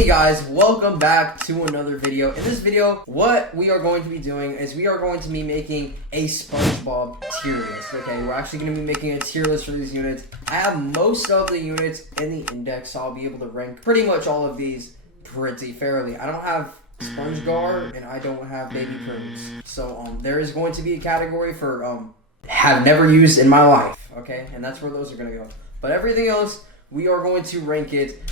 Hey guys, welcome back to another video. In this video, what we are going to be doing is we are going to be making a SpongeBob tier list. Okay, we're actually going to be making a tier list for these units. I have most of the units in the index, so I'll be able to rank pretty much all of these pretty fairly. I don't have SpongeGar and I don't have Baby Prunes. So there is going to be a category for have never used in my life. Okay, and that's where those are going to go. But everything else, we are going to rank it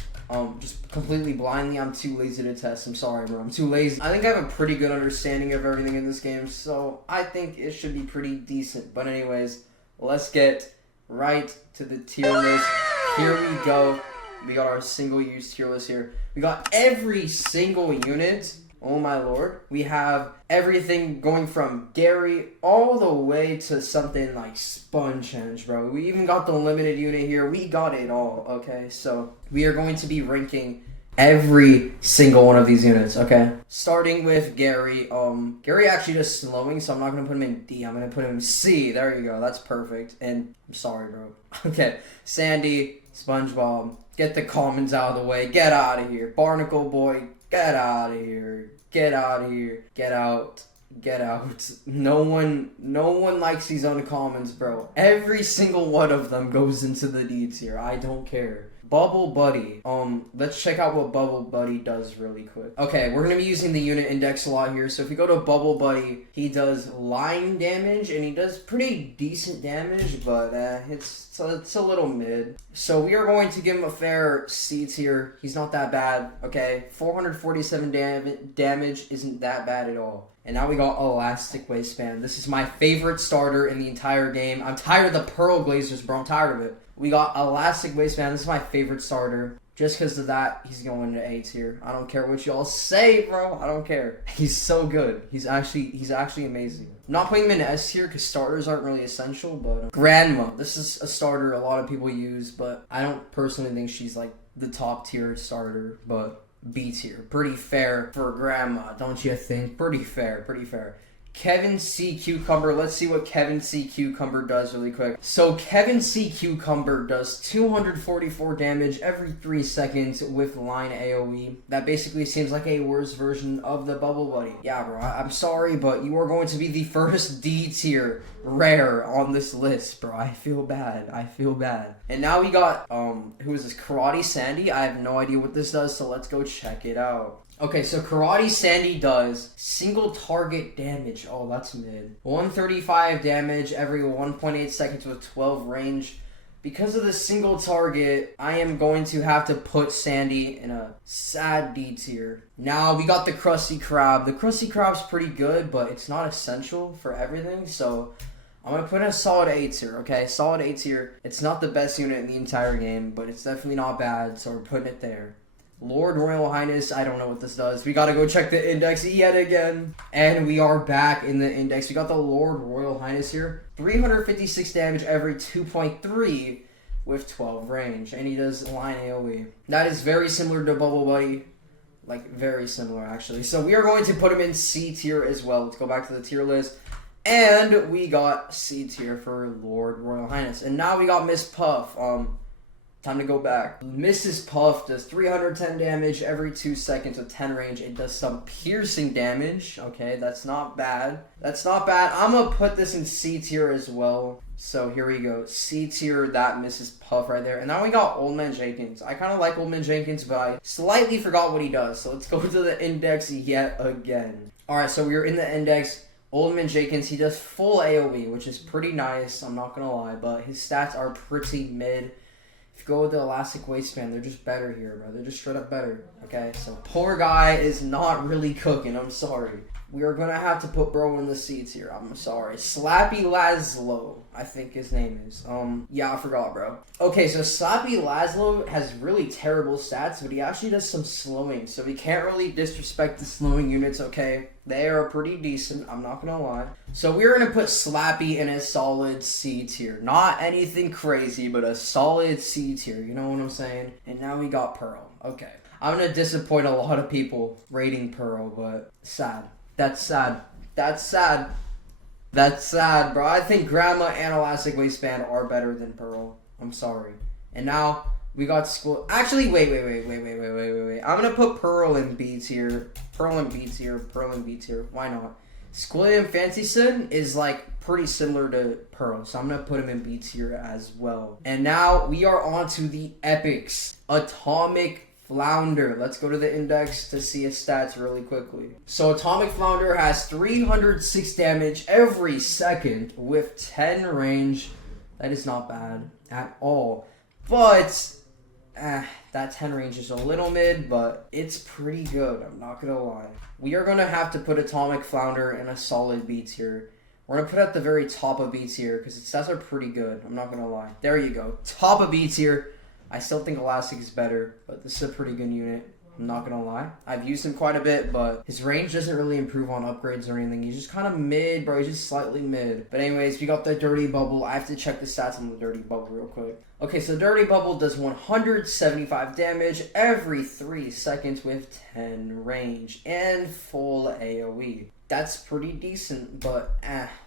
just completely blindly. I'm too lazy to test. I'm sorry, bro. I'm too lazy. I think I have a pretty good understanding of everything in this game, so I think it should be pretty decent. But anyways, let's get right to the tier list. Here we go. We got our single-use tier list here. We got every single unit. Oh my lord. We have everything going from Gary all the way to something like SpongeBob, bro. We even got the limited unit here. We got it all, okay? So we are going to be ranking every single one of these units, okay? Starting with Gary. Gary actually just slowing, so I'm not going to put him in D. I'm going to put him in C. There you go. That's perfect. And I'm sorry, bro. Okay. Sandy, SpongeBob. Get the commons out of the way. Get out of here. Barnacle Boy. Get out of here. Get out of here. Get out. Get out. No one likes these uncommons, bro. Every single one of them goes into the D tier. I don't care. Bubble Buddy. Let's check out what Bubble Buddy does really quick. Okay, we're gonna be using the unit index a lot here. So if you go to Bubble Buddy, he does line damage and he does pretty decent damage, but it's a little mid. So we are going to give him a fair C tier. He's not that bad. Okay, 447 damage isn't that bad at all. And now we got Elastic Waistband. This is my favorite starter in the entire game. I'm tired of the Pearl Glazers, bro. I'm tired of it. We got Elastic Waistband. This is my favorite starter. Just because of that, he's going to A tier. I don't care what y'all say, bro. I don't care. He's so good. He's actually amazing. I'm not putting him in S tier because starters aren't really essential, but Grandma. This is a starter a lot of people use, but I don't personally think she's like the top tier starter, but B tier. Pretty fair for Grandma, don't you think? Pretty fair, pretty fair. Kevin C. Cucumber. Let's see what Kevin C. Cucumber does really quick. So Kevin C. Cucumber does 244 damage every 3 seconds with line AoE. That basically seems like a worse version of the Bubble Buddy. Yeah, bro, I'm sorry, but you are going to be the first D tier rare on this list, bro. I feel bad. I feel bad. And now we got, who is this? Karate Sandy? I have no idea what this does, so let's go check it out. Okay, so Karate Sandy does single target damage. Oh, that's mid. 135 damage every 1.8 seconds with 12 range. Because of the single target, I am going to have to put Sandy in a sad D tier. Now, we got the Krusty Krab. The Krusty Krab's pretty good, but it's not essential for everything, so I'm going to put in a solid A tier, okay? Solid A tier. It's not the best unit in the entire game, but it's definitely not bad, so we're putting it there. Lord Royal Highness, I don't know what this does. We gotta go check the index yet again. And we are back in the index. We got the Lord Royal Highness here. 356 damage every 2.3 with 12 range. And he does line AoE. That is very similar to Bubble Buddy. Like, very similar, actually. So we are going to put him in C tier as well. Let's go back to the tier list. And we got C tier for Lord Royal Highness. And now we got Miss Puff. Time to go back. Mrs. Puff does 310 damage every 2 seconds with 10 range. It does some piercing damage. Okay, that's not bad. That's not bad. I'm gonna put this in C tier as well. So here we go. C tier, that Mrs. Puff right there. And now we got Old Man Jenkins. I kind of like Old Man Jenkins, but I slightly forgot what he does. So let's go to the index yet again. Alright, so we're in the index. Old Man Jenkins, he does full AoE, which is pretty nice. I'm not gonna lie, but his stats are pretty mid. If you go with the Elastic Waistband, they're just better here, bro. They're just straight up better, okay? So, poor guy is not really cooking. I'm sorry. We are going to have to put bro in the C tier. I'm sorry. Slappy Laszlo, I think his name is. Yeah, I forgot, bro. Okay, so Slappy Laszlo has really terrible stats, but he actually does some slowing. So, we can't really disrespect the slowing units, okay? They are pretty decent, I'm not gonna lie. So we're gonna put Slappy in a solid C tier. Not anything crazy, but a solid C tier, you know what I'm saying? And now we got Pearl. Okay. I'm gonna disappoint a lot of people rating Pearl, but sad. That's sad. That's sad. That's sad, bro. I think Grandma and Elastic Waistband are better than Pearl. I'm sorry. And now We got school. Actually, wait. I'm gonna put Pearl in B tier. Pearl in B tier. Why not? Squilliam Fancyson is like pretty similar to Pearl, so I'm gonna put him in B tier as well. And now we are on to the epics. Atomic Flounder. Let's go to the index to see his stats really quickly. So Atomic Flounder has 306 damage every second with 10 range. That is not bad at all. But that 10 range is a little mid, but it's pretty good. I'm not gonna lie. We are gonna have to put Atomic Flounder in a solid B tier. We're gonna put it at the very top of B tier because its stats are pretty good. I'm not gonna lie. There you go. Top of B tier. I still think Elastic is better, but this is a pretty good unit. I'm not gonna lie. I've used him quite a bit, but his range doesn't really improve on upgrades or anything. He's just kind of mid, bro. He's just slightly mid. But anyways, we got the Dirty Bubble. I have to check the stats on the Dirty Bubble real quick. Okay, so Dirty Bubble does 175 damage every 3 seconds with 10 range and full AoE. That's pretty decent, but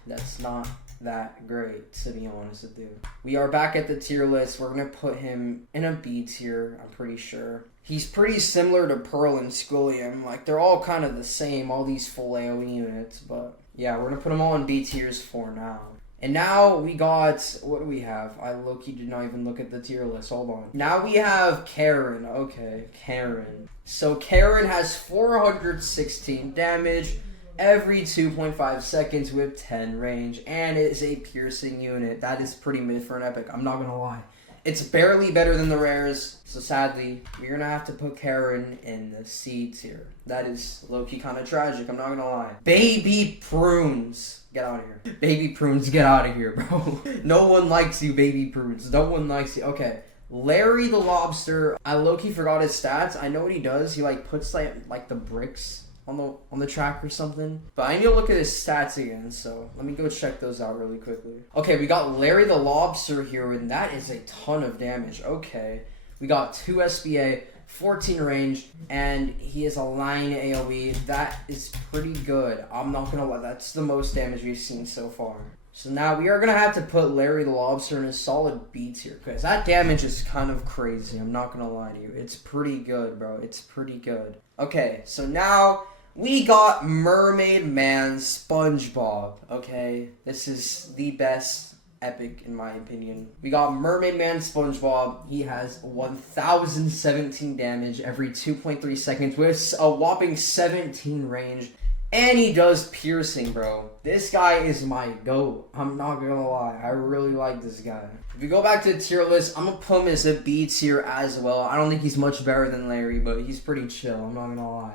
that's not that great, to be honest with you. We are back at the tier list. We're gonna put him in a B tier, I'm pretty sure. He's pretty similar to Pearl and Squilliam. Like, they're all kind of the same, all these full AoE units, but yeah, we're gonna put them all in B tiers for now. And now we got, what do we have? I low-key did not even look at the tier list. Hold on. Now we have Karen. Okay, Karen. So Karen has 416 damage every 2.5 seconds with 10 range, and it's a piercing unit. That is pretty mid for an epic. I'm not gonna lie. It's barely better than the rares, so sadly, we're gonna have to put Karen in the C tier. That is low-key kind of tragic, I'm not gonna lie. Baby Prunes. Get out of here. Baby Prunes, get out of here, bro. No one likes you, Baby Prunes. No one likes you. Okay. Larry the Lobster. I low-key forgot his stats. I know what he does. He like puts like the bricks on the track or something. But I need to look at his stats again, so let me go check those out really quickly. Okay, we got Larry the Lobster here, and that is a ton of damage. Okay. We got 2 SBA. 14 range, and he has a line AoE. That is pretty good. I'm not gonna lie, that's the most damage we've seen so far. So now we are gonna have to put Larry the Lobster in a solid B tier, because that damage is kind of crazy. I'm not gonna lie to you. It's pretty good, bro. It's pretty good. Okay, so now we got Mermaid Man SpongeBob. Okay, this is the best epic in my opinion. We got Mermaid Man SpongeBob. He has 1017 damage every 2.3 seconds with a whopping 17 range, and he does piercing, bro. This guy is my GOAT. I'm not gonna lie, I really like this guy. If we go back to the tier list, I'm gonna put him as a B tier as well. I don't think he's much better than Larry, but he's pretty chill, I'm not gonna lie.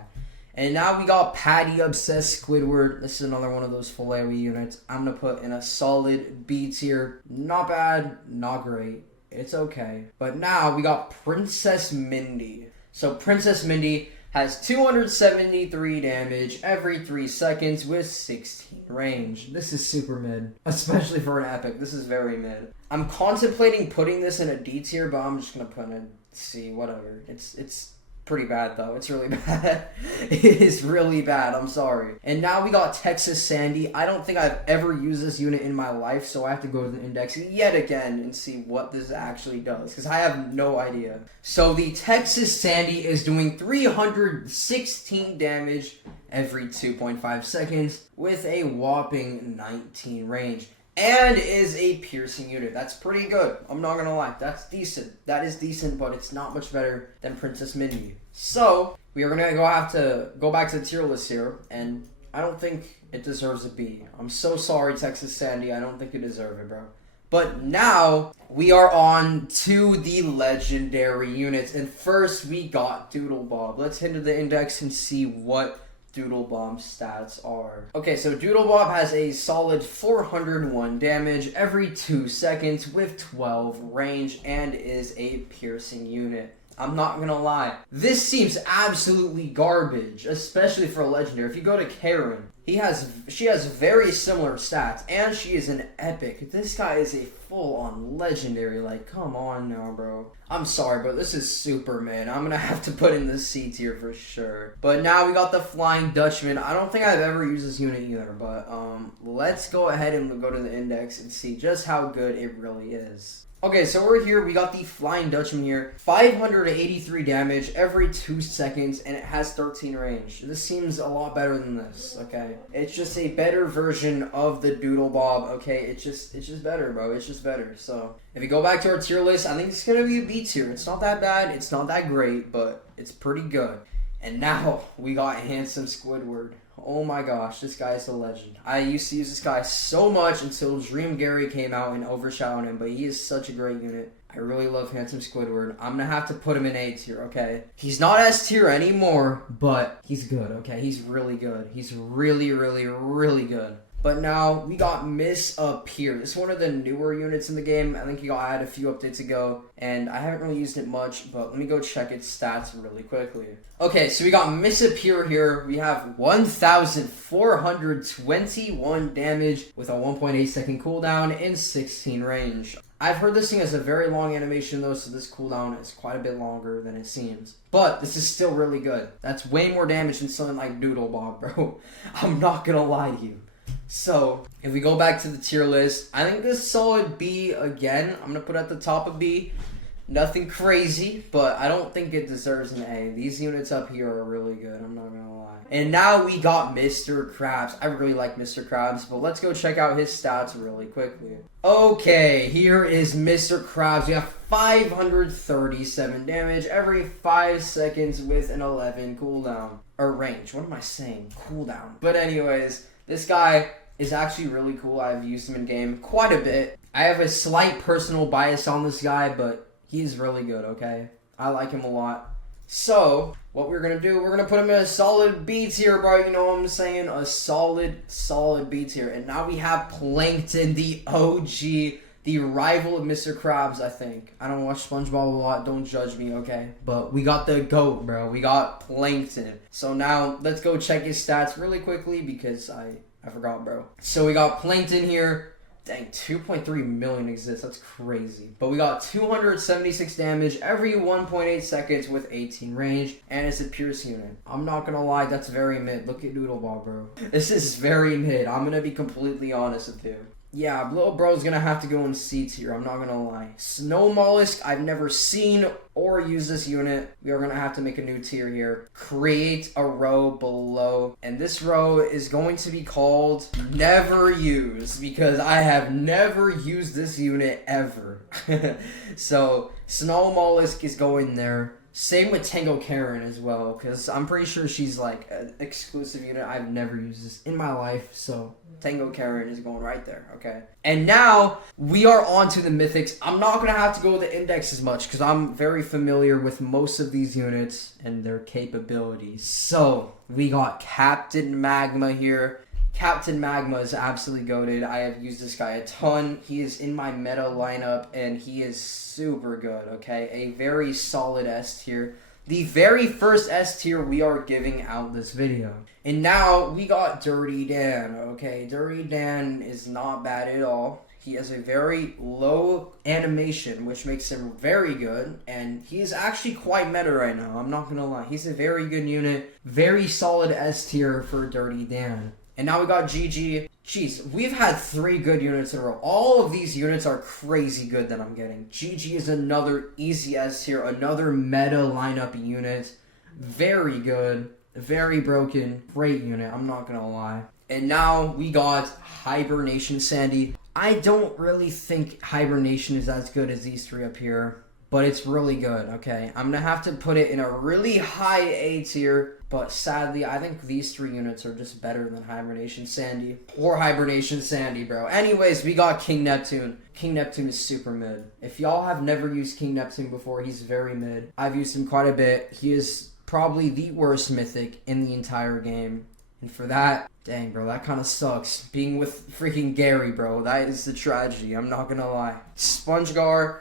And now we got Patty Obsessed Squidward. This is another one of those full AoE units. I'm going to put in a solid B tier. Not bad, not great. It's okay. But now we got Princess Mindy. So Princess Mindy has 273 damage every 3 seconds with 16 range. This is super mid, especially for an epic. This is very mid. I'm contemplating putting this in a D tier, but I'm just going to put in a C, whatever. It's pretty bad though. It's really bad. It is really bad. I'm sorry. And now we got Texas Sandy. I don't think I've ever used this unit in my life, so I have to go to the index yet again and see what this actually does, because I have no idea. So the Texas Sandy is doing 316 damage every 2.5 seconds with a whopping 19 range. And is a piercing unit. That's pretty good. I'm not gonna lie. That's decent. That is decent, but it's not much better than Princess Mindy. So, we are gonna have to go back to the tier list here, and I don't think it deserves a B. I'm so sorry, Texas Sandy. I don't think you deserve it, bro. But now, we are on to the legendary units. And first, we got Doodle Bob. Let's head to the index and see what Doodle Bob's stats are. Okay, so Doodle Bob has a solid 401 damage every 2 seconds with 12 range and is a piercing unit. I'm not gonna lie, this seems absolutely garbage, especially for a legendary. If you go to Karen, she has very similar stats, and she is an epic. This guy is a full-on legendary. Like, come on now, bro. I'm sorry, but this is super mid. I'm gonna have to put in the C tier for sure. But now we got the Flying Dutchman. I don't think I've ever used this unit either, but let's go ahead and go to the index and see just how good it really is. Okay, so we're here. We got the Flying Dutchman here. 583 damage every 2 seconds, and it has 13 range. This seems a lot better than this, okay? It's just a better version of the Doodle Bob, okay? It's just better, bro. It's just better. So, if you go back to our tier list, I think it's going to be a B tier. It's not that bad. It's not that great, but it's pretty good. And now, we got Handsome Squidward. Oh my gosh, this guy is a legend. I used to use this guy so much until Dream Gary came out and overshadowed him, but he is such a great unit. I really love Handsome Squidward. I'm gonna have to put him in A tier, okay? He's not S tier anymore, but he's good, okay? He's really good. He's really, really, really good. But now, we got Miss Appear. This is one of the newer units in the game. I think he got added a few updates ago, and I haven't really used it much, but let me go check its stats really quickly. Okay, so we got Miss Appear here. We have 1,421 damage with a 1.8 second cooldown and 16 range. I've heard this thing has a very long animation though, so this cooldown is quite a bit longer than it seems. But this is still really good. That's way more damage than something like Doodle Bob, bro. I'm not gonna lie to you. So, if we go back to the tier list, I think this solid B again. I'm going to put at the top of B. Nothing crazy, but I don't think it deserves an A. These units up here are really good, I'm not going to lie. And now we got Mr. Krabs. I really like Mr. Krabs, but let's go check out his stats really quickly. Okay, here is Mr. Krabs. We have 537 damage every 5 seconds with an 11 cooldown. Or range, what am I saying? Cooldown. But anyways, this guy is actually really cool. I've used him in game quite a bit. I have a slight personal bias on this guy, but he's really good, okay? I like him a lot. So, what we're going to do, we're going to put him in a solid B tier, bro. You know what I'm saying? A solid B tier. And now we have Plankton, the OG, the rival of Mr. Krabs, I think. I don't watch SpongeBob a lot. Don't judge me, okay? But we got the GOAT, bro. We got Plankton. So now, let's go check his stats really quickly because I forgot, bro. So we got Plankton here. Dang, 2.3 million exists. That's crazy. But we got 276 damage every 1.8 seconds with 18 range. And it's a Pierce unit. I'm not gonna lie, that's very mid. Look at Doodle Ball, bro. This is very mid. I'm gonna be completely honest with you. Yeah, little bro's gonna have to go in C tier, I'm not gonna lie. Snow Mollusk, I've never seen or used this unit. We are gonna have to make a new tier here. Create a row below. And this row is going to be called Never Use, because I have never used this unit ever. So, Snow Mollusk is going there. Same with Tango Karen as well, because I'm pretty sure she's like an exclusive unit. I've never used this in my life, so Tango Karen is going right there, okay? And now, we are on to the Mythics. I'm not going to have to go with the index as much, because I'm very familiar with most of these units and their capabilities. So, we got Captain Magma here. Captain Magma is absolutely goated. I have used this guy a ton. He is in my meta lineup, and he is super good, okay? A very solid S tier. The very first S tier we are giving out this video. And now, we got Dirty Dan, okay? Dirty Dan is not bad at all. He has a very low animation, which makes him very good. And he is actually quite meta right now, I'm not gonna lie. He's a very good unit. Very solid S tier for Dirty Dan. And now we got GG. Jeez, we've had 3 good units in a row. All of these units are crazy good that I'm getting. GG is another easy S tier, another meta lineup unit. Very good, very broken, great unit, I'm not gonna lie. And now we got Hibernation Sandy. I don't really think Hibernation is as good as these 3 up here, but it's really good, okay? I'm gonna have to put it in a really high A tier. But sadly, I think these 3 units are just better than Hibernation Sandy. Or Hibernation Sandy, bro. Anyways, we got King Neptune. King Neptune is super mid. If y'all have never used King Neptune before, he's very mid. I've used him quite a bit. He is probably the worst mythic in the entire game. And for that, dang, bro, that kind of sucks. Being with freaking Gary, bro, that is the tragedy. I'm not gonna lie. SpongeGar.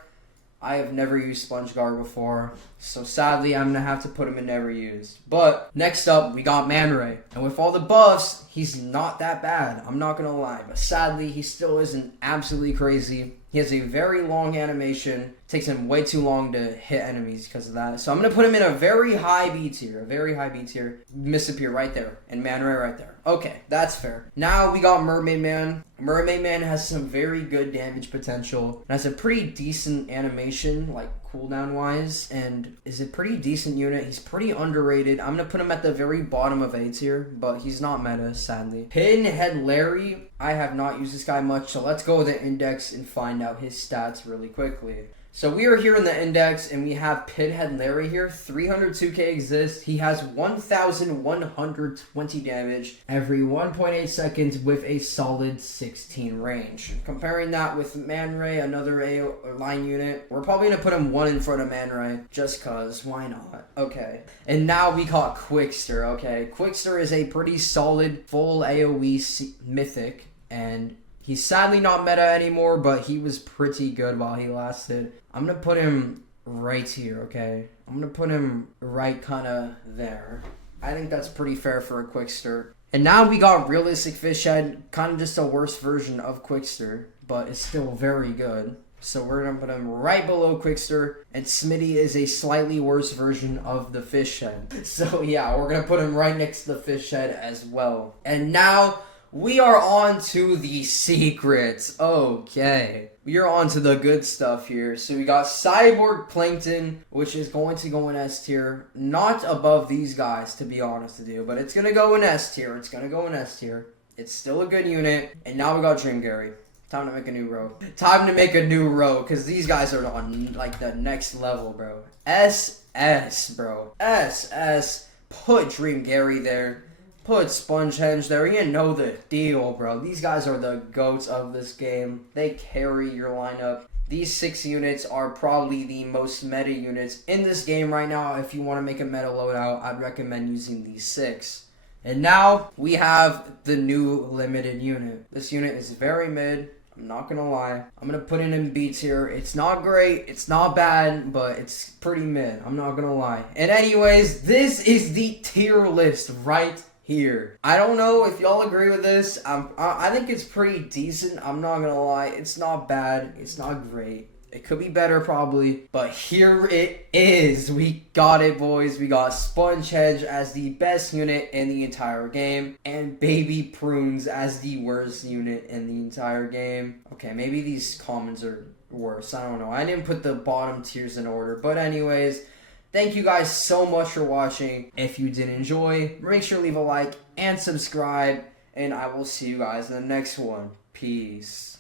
I have never used SpongeGar before, so sadly I'm gonna have to put him in never used. But next up, we got Man Ray, and with all the buffs, he's not that bad. I'm not gonna lie, but sadly he still isn't absolutely crazy. He has a very long animation. Takes him way too long to hit enemies because of that. So I'm going to put him in a very high B tier. A very high B tier. Misappear right there. And Man Ray right there. Okay, that's fair. Now we got Mermaid Man. Mermaid Man has some very good damage potential. It has a pretty decent animation, like cooldown wise, and is a pretty decent unit. He's pretty underrated. I'm gonna put him at the very bottom of A tier, but he's not meta, sadly. Pinhead Larry, I have not used this guy much, so let's go with the index and find out his stats really quickly. So we are here in the index, and we have Pinhead Larry here. 302k exists. He has 1,120 damage every 1.8 seconds with a solid 16 range. Comparing that with Man Ray, another A line unit, we're probably going to put him one in front of Man Ray, just cause, why not? Okay. And now we got Quickster, okay? Quickster is a pretty solid full AoE mythic, and he's sadly not meta anymore, but he was pretty good while he lasted. I'm going to put him right here, okay? I'm going to put him right kind of there. I think that's pretty fair for a Quickster. And now we got Realistic Fish Head, kind of just a worse version of Quickster, but it's still very good. So we're going to put him right below Quickster, and Smitty is a slightly worse version of the Fish Head. So yeah, we're going to put him right next to the Fish Head as well. And now we are on to the secrets. Okay. We are on to the good stuff here. So we got Cyborg Plankton, which is going to go in S tier. Not above these guys, to be honest with you. But it's going to go in S tier. It's going to go in S tier. It's still a good unit. And now we got Dream Gary. Time to make a new row. Time to make a new row. Because these guys are on, like, the next level, bro. SS, bro. SS. Put Dream Gary there. Put Spongehenge there. You know the deal, bro. These guys are the GOATs of this game. They carry your lineup. These 6 units are probably the most meta units in this game right now. If you want to make a meta loadout, I'd recommend using these 6. And now we have the new limited unit. This unit is very mid. I'm not going to lie. I'm going to put it in B tier. It's not great. It's not bad, but it's pretty mid. I'm not going to lie. And anyways, this is the tier list right here. I don't know if y'all agree with this. I think it's pretty decent. I'm not gonna lie. It's not bad. It's not great. It could be better probably. But here it is. We got it, boys. We got Spongehenge as the best unit in the entire game. And Baby Prunes as the worst unit in the entire game. Okay, maybe these commons are worse. I don't know. I didn't put the bottom tiers in order. But anyways, thank you guys so much for watching. If you did enjoy, make sure to leave a like and subscribe. And I will see you guys in the next one. Peace.